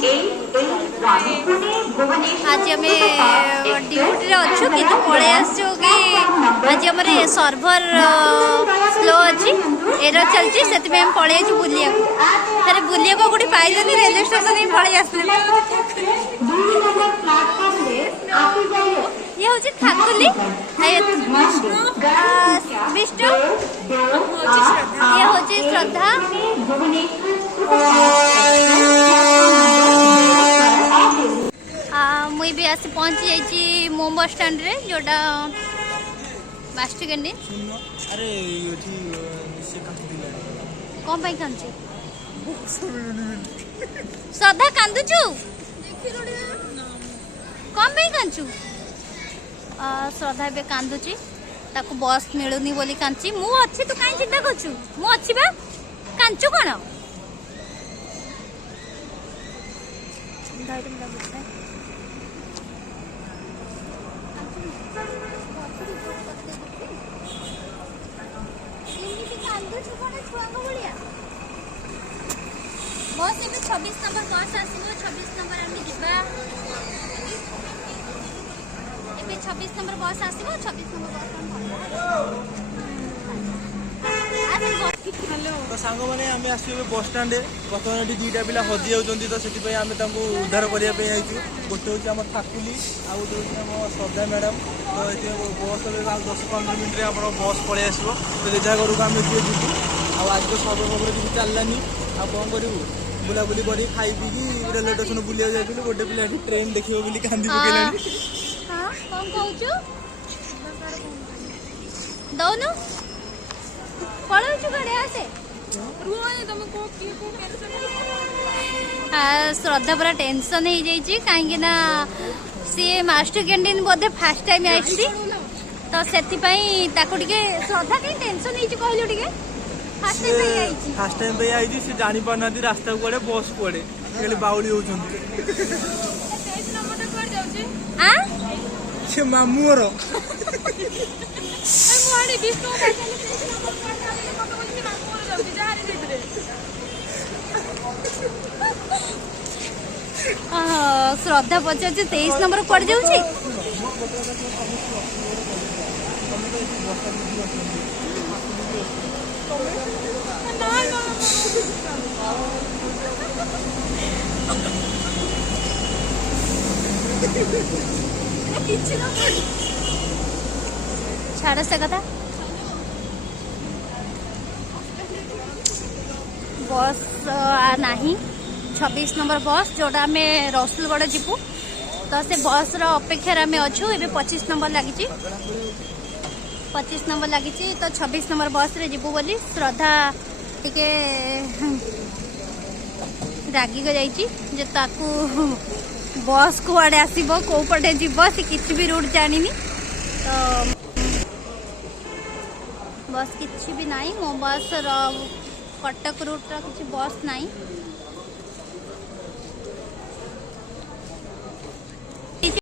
आज आम ड्यूटी अच्छु कि पलि आसु कि आज आम सर्भर स्लो अच्छी एरर चलती से पलि आसु बुलिया तेरे बुलिया को गोटे पाइलनि रेलवे स्टेशन ही पलि आस ये हूँ ठाकुली विष्णु ये हूँ श्रद्धा मुई भी आसी पहुंची जाइए मो बस स्टैंड रे जोटा मास्टर कैंटीन अरे कौन पाई कांची श्रद्धा कांदुचु कौन पाई कांचु श्रद्धा बे कांदुची ताको बस मिलुनी बोली कांची मु अच्छी तू काई चिंता करछु मु अच्छी बा कांचु कोन बस ए 26 नंबर बस आसो 26 नंबर आमे जिबा ए 26 नंबर बस आसो 26 नंबर बस हेलो तो सांग माने आमे आसीबे बस स्टैंड बर्तमान एटी दुईटा पिला हजि जाउचंती तो सेति पई आमे तांको उद्धार करिया पे आइछु गोटे होची हमर ठाकुली आ गोटे होची हमर श्रद्धा मैडम तो एते बस रे 10-15 मिनिट रे हमर बस पळे आसीबो तो जेजा करू आमे किए जितु आ आज तो सब खबर किछ चललानी आ कोन करिवु बुला बुली करी खाई पी की रेलवे स्टेशन बुलिया जाइथिलु गोटे पिला ट्रेन देखियो बोली कांदी पकेलानी हां कोन कहउछु दौनु पळउछु गडे आसे रुवाने तुम को की को टेंशन श्रद्धा पूरा टेंशन हो जाइए कहीं सी मास्टर कैंटीन बोधे फास्ट टाइम आसी तो से श्रद्धा कहीं टेंशन हो कहलु टे फास्ट टाइम पे आई से जानी पाना रास्ता कुआड़े बस कुआड़े खाली बाउली होती मामूर श्रद्धा पचार 23 नंबर पड़ जाऊँ छाड़ से कथा बस नहीं 26 नंबर बस जोटा आम रसुलगढ़ जीवु तो से बस अपेक्षार आम अच्छु ए 25 नंबर लगी 25 नंबर लगी तो 26 नंबर बस रे जीवु बोली श्रद्धा टिके रागी गई जे ताकू बस कुआड़े आसब कौ पटे जीव से किसी भी रूट जानी तो बस किसी भी नहीं मो बस कटक रूट किसी बस नहीं।